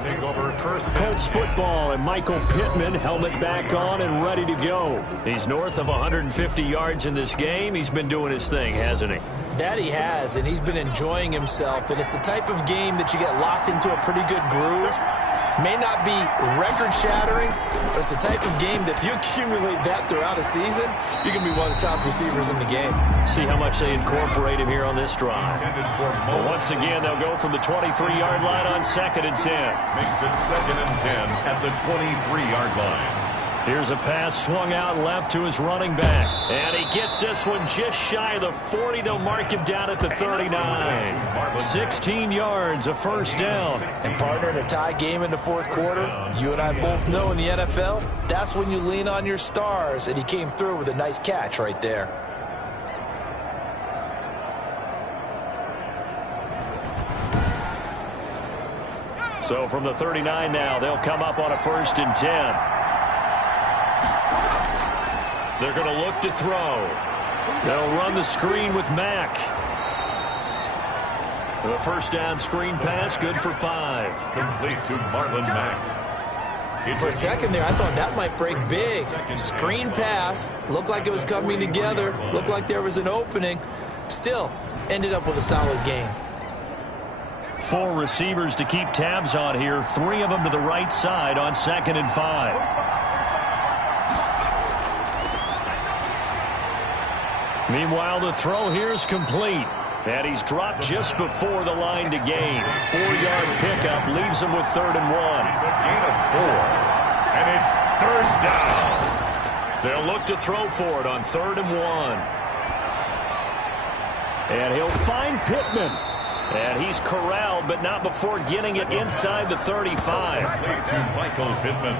Colts football and Michael Pittman, helmet back on and ready to go. He's north of 150 yards in this game. He's been doing his thing, hasn't he? That he has, and he's been enjoying himself. And it's the type of game that you get locked into a pretty good groove. May not be record-shattering, but it's the type of game that if you accumulate that throughout a season, you can be one of the top receivers in the game. See how much they incorporate him here on this drive. But once again, they'll go from the 23-yard line on 2nd and 10. Makes it 2nd and 10 at the 23-yard line. Here's a pass swung out left to his running back. And he gets this one just shy of the 40. They'll mark him down at the 39. 16 yards, a first down. And partner, in a tie game in the fourth quarter, you and I both know in the NFL, that's when you lean on your stars. And he came through with a nice catch right there. So from the 39 now, they'll come up on a 1st and 10. They're going to look to throw. They'll run the screen with Mack. The first down screen pass, good for 5. Complete to Marlon Mack. For a second there, I thought that might break big. Screen pass. Looked like it was coming together. Looked like there was an opening. Still, ended up with a solid game. 4 receivers to keep tabs on here. 3 of them to the right side on 2nd and 5. Meanwhile, the throw here is complete. And he's dropped just before the line to gain. 4-yard pickup leaves him with 3rd and 1. It's a gain of 4. And it's 3rd down. They'll look to throw for it on 3rd and 1. And he'll find Pittman. And he's corralled, but not before getting it inside the 35. To Michael Pittman.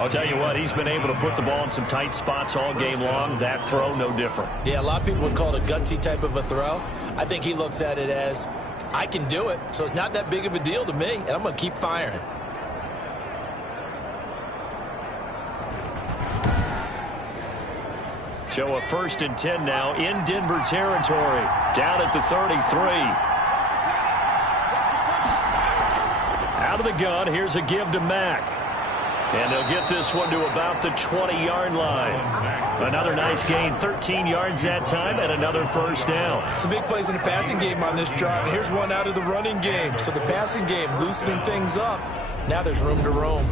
I'll tell you what, he's been able to put the ball in some tight spots all game long. That throw, no different. Yeah, a lot of people would call it a gutsy type of a throw. I think he looks at it as, I can do it, so it's not that big of a deal to me, and I'm going to keep firing. So a 1st and 10 now in Denver territory. Down at the 33. Out of the gun, here's a give to Mack. And they'll get this one to about the 20-yard line. Another nice gain, 13 yards that time, and another 1st down. Some big plays in the passing game on this drive, and here's one out of the running game. So the passing game loosening things up. Now there's room to roam.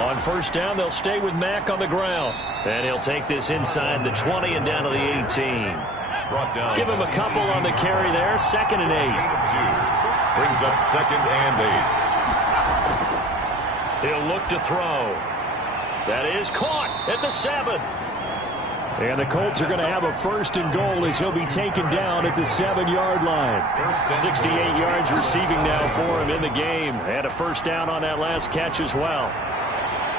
On 1st down, they'll stay with Mack on the ground. And he'll take this inside the 20 and down to the 18. Give him a couple on the carry there. 2nd and 8. Brings up 2nd and 8. He'll look to throw. That is caught at the 7. And the Colts are going to have a 1st and goal as he'll be taken down at the 7-yard line. 68 yards receiving now for him in the game. And a 1st down on that last catch as well.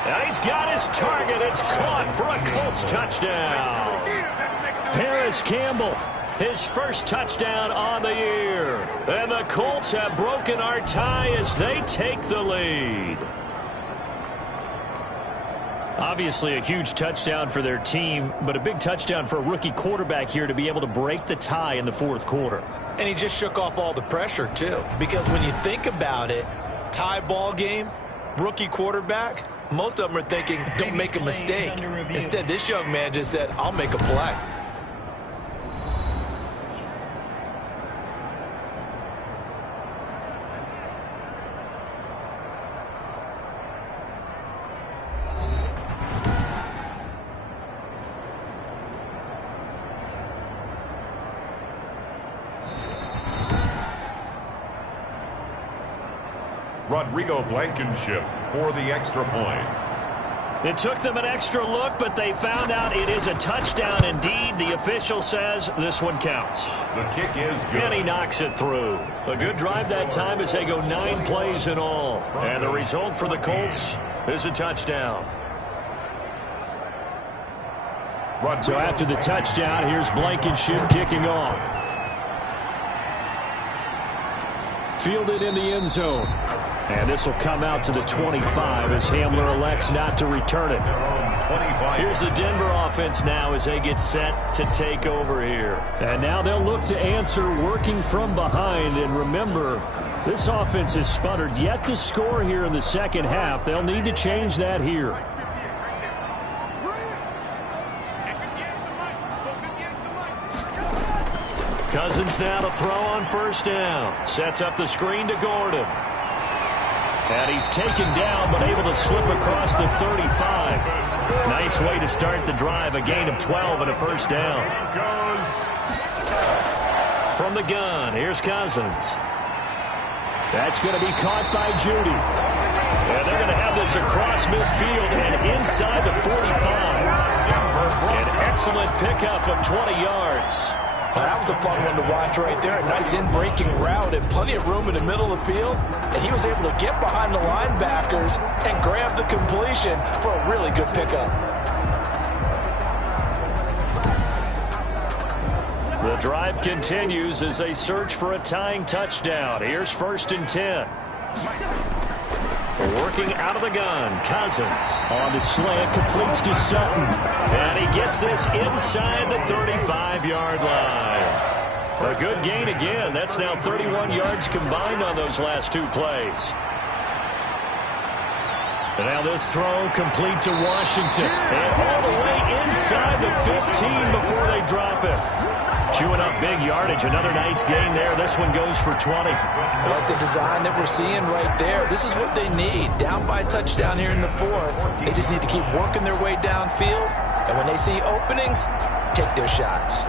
And he's got his target. It's caught for a Colts touchdown. Paris Campbell, his 1st touchdown on the year. And the Colts have broken our tie as they take the lead. Obviously a huge touchdown for their team, but a big touchdown for a rookie quarterback here to be able to break the tie in the 4th quarter. And he just shook off all the pressure, too. Because when you think about it, tie ball game, rookie quarterback, most of them are thinking, don't make a mistake. Instead, this young man just said, I'll make a play. Rodrigo Blankenship for the extra point. It took them an extra look, but they found out it is a touchdown indeed. The official says this one counts. The kick is good. And he knocks it through. A good drive that time as they go 9 plays in all. And the result for the Colts is a touchdown. So after the touchdown, here's Blankenship kicking off. Fielded in the end zone. And this will come out to the 25 as Hamler elects not to return it. Here's the Denver offense now as they get set to take over here. And now they'll look to answer working from behind. And remember, this offense has sputtered yet to score here in the 2nd half. They'll need to change that here. Cousins now to throw on 1st down. Sets up the screen to Gordon. And he's taken down, but able to slip across the 35. Nice way to start the drive. A gain of 12 and a 1st down. From the gun, here's Cousins. That's going to be caught by Judy. And they're going to have this across midfield and inside the 45. An excellent pickup of 20 yards. Well, that was a fun one to watch right there. A nice in-breaking route and plenty of room in the middle of the field. And he was able to get behind the linebackers and grab the completion for a really good pickup. The drive continues as they search for a tying touchdown. Here's 1st and 10. Working out of the gun, Cousins on the slant, completes to Sutton. And he gets this inside the 35-yard line. A good gain again. That's now 31 yards combined on those last 2 plays. And now this throw complete to Washington. And all the way inside the 15 before they drop it. Chewing up big yardage. Another nice gain there. This one goes for 20. I like the design that we're seeing right there. This is what they need. Down by a touchdown here in the fourth. They just need to keep working their way downfield. And when they see openings, take their shots.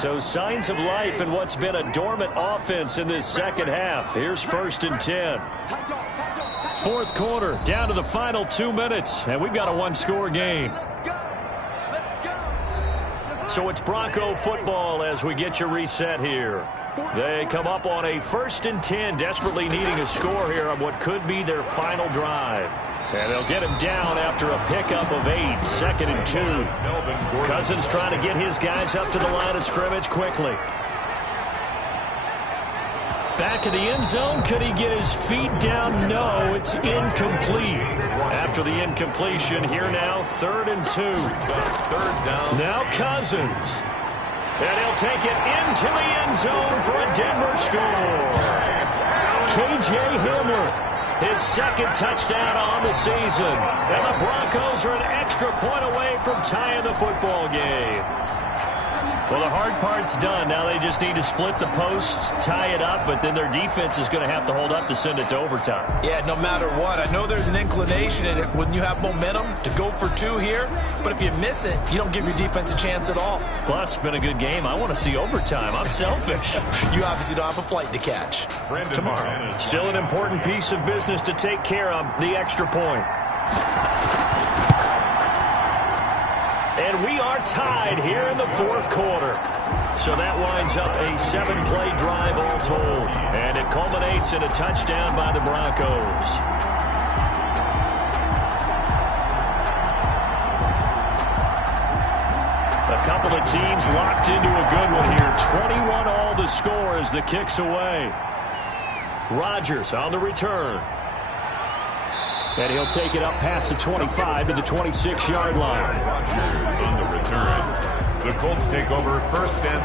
So signs of life in what's been a dormant offense in this second half. Here's 1st and 10. Fourth quarter, down to the final 2 minutes, and we've got a one-score game. So it's Bronco football as we get you reset here. They come up on a 1st and 10, desperately needing a score here on what could be their final drive. And they'll get him down after a pickup of 8, 2nd and 2. Cousins trying to get his guys up to the line of scrimmage quickly. Back in the end zone, could he get his feet down? No, it's incomplete. After the incompletion, here now, 3rd and 2. 3rd down. Now Cousins. And he'll take it into the end zone for a Denver score. K.J. Hamler, his 2nd touchdown on the season. And the Broncos are an extra point away from tying the football game. Well, the hard part's done. Now they just need to split the posts, tie it up, but then their defense is going to have to hold up to send it to overtime. Yeah, no matter what. I know there's an inclination in it when you have momentum to go for 2 here, but if you miss it, you don't give your defense a chance at all. Plus, it's been a good game. I want to see overtime. I'm selfish. You obviously don't have a flight to catch. Tomorrow, still an important piece of business to take care of, the extra point. And we are tied here in the fourth quarter. So that winds up a 7-play drive all told. And it culminates in a touchdown by the Broncos. A couple of teams locked into a good one here. 21 all the score as the kick's away. Rodgers on the return. And he'll take it up past the 25 to the 26-yard line. On the return, the Colts take over 1st and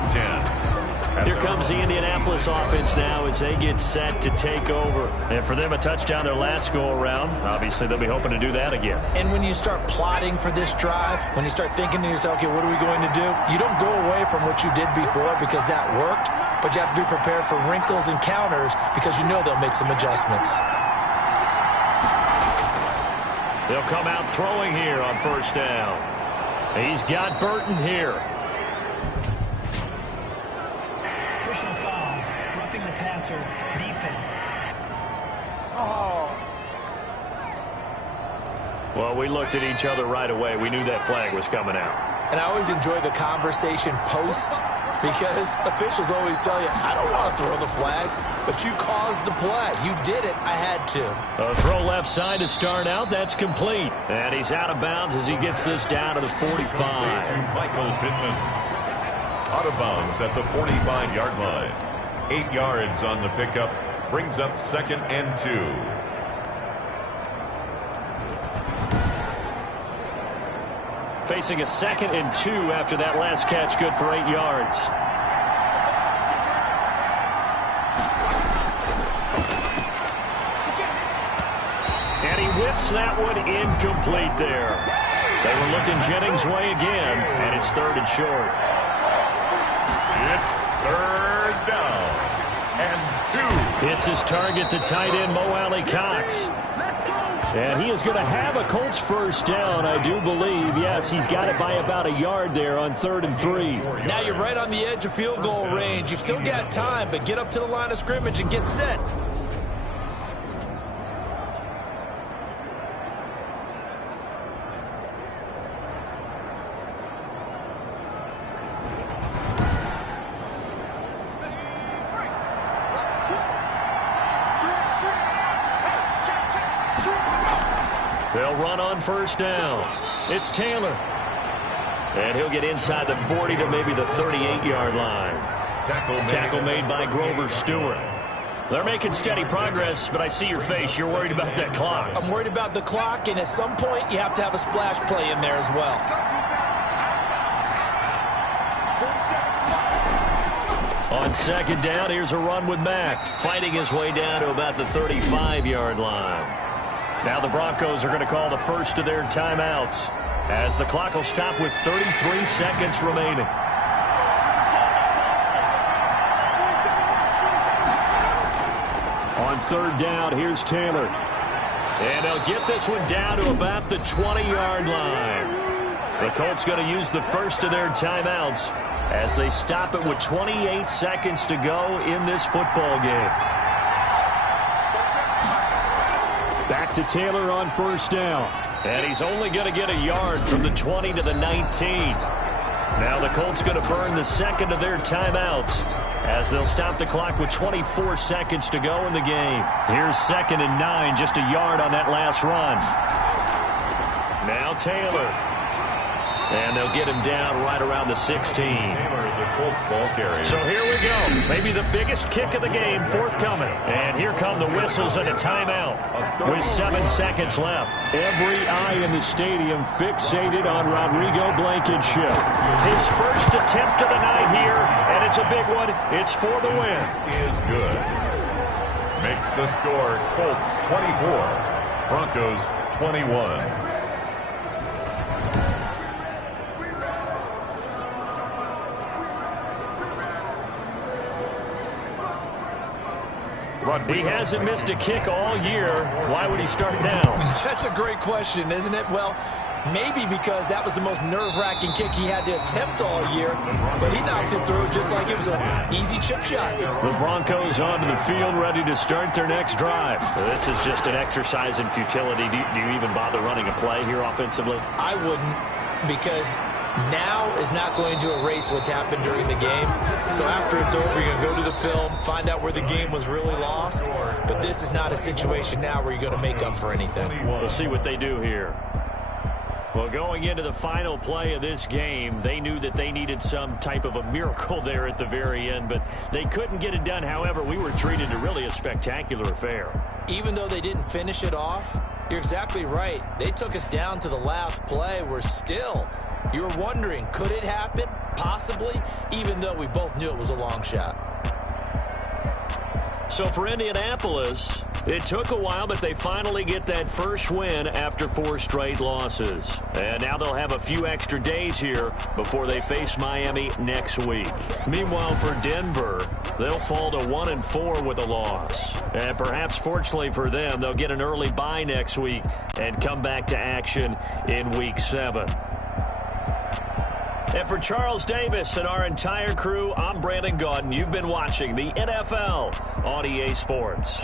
10. Here comes the Indianapolis offense now as they get set to take over. And for them, a touchdown their last go-around. Obviously, they'll be hoping to do that again. And when you start plotting for this drive, when you start thinking to yourself, okay, what are we going to do? You don't go away from what you did before because that worked, but you have to be prepared for wrinkles and counters because you know they'll make some adjustments. They'll come out throwing here on 1st down. He's got Burton here. Personal foul, roughing the passer, defense. Well, we looked at each other right away. We knew that flag was coming out. And I always enjoy the conversation post because officials always tell you, I don't want to throw the flag, but you caused the play. You did it. I had to. A throw left side to start out. That's complete. And he's out of bounds as he gets this down to the 45. Michael Pittman. Out of bounds at the 45-yard line. 8 yards on the pickup. Brings up 2nd and 2. Facing a 2nd and 2 after that last catch, good for 8 yards. And he whips that one incomplete there. They were looking Jennings' way again, and it's 3rd and short. It's 3rd down and 2. Hits his target, the tight end, Mo Alley Cox. And he is going to have a Colts 1st down, I do believe. Yes, he's got it by about a yard there on 3rd and 3. Now you're right on the edge of field goal range. You've still got time, but get up to the line of scrimmage and get set. They'll run on 1st down. It's Taylor. And he'll get inside the 40 to maybe the 38-yard line. Tackle made by Grover Stewart. They're making steady progress, but I see your face. You're worried about that clock. I'm worried about the clock, and at some point, you have to have a splash play in there as well. On second down, here's a run with Mack, fighting his way down to about the 35-yard line. Now the Broncos are going to call the first of their timeouts as the clock will stop with 33 seconds remaining. On third down, here's Taylor. And they'll get this one down to about the 20-yard line. The Colts going to use the first of their timeouts as they stop it with 28 seconds to go in this football game. Back to Taylor on first down. And he's only going to get a yard from the 20 to the 19. Now the Colts going to burn the second of their timeouts as they'll stop the clock with 24 seconds to go in the game. Here's 2nd and 9, just a yard on that last run. Now Taylor. And they'll get him down right around the 16. Taylor, the Colts ball carrier. So here we go. Maybe the biggest kick of the game forthcoming. And here come the whistles and a timeout with 7 seconds left. Every eye in the stadium fixated on Rodrigo Blankenship. His first attempt of the night here, and it's a big one. It's for the win. Is good. Makes the score Colts 24, Broncos 21. He hasn't missed a kick all year. Why would he start now? That's a great question, isn't it? Well, maybe because that was the most nerve-wracking kick he had to attempt all year, but he knocked it through just like it was an easy chip shot. The Broncos onto the field, ready to start their next drive. This is just an exercise in futility. Do you even bother running a play here offensively? I wouldn't, because now is not going to erase what's happened during the game. So after it's over, you're going to go to the film, find out where the game was really lost. But this is not a situation now where you're going to make up for anything. We'll see what they do here. Well, going into the final play of this game, they knew that they needed some type of a miracle there at the very end, but they couldn't get it done. However, we were treated to really a spectacular affair. Even though they didn't finish it off, you're exactly right. They took us down to the last play. We're still... You were wondering, could it happen? Possibly, even though we both knew it was a long shot. So for Indianapolis, it took a while, but they finally get that first win after 4 straight losses. And now they'll have a few extra days here before they face Miami next week. Meanwhile, for Denver, they'll fall to 1-4 with a loss. And perhaps fortunately for them, they'll get an early bye next week and come back to action in Week 7. And for Charles Davis and our entire crew, I'm Brandon Gaudin. You've been watching the NFL on EA Sports.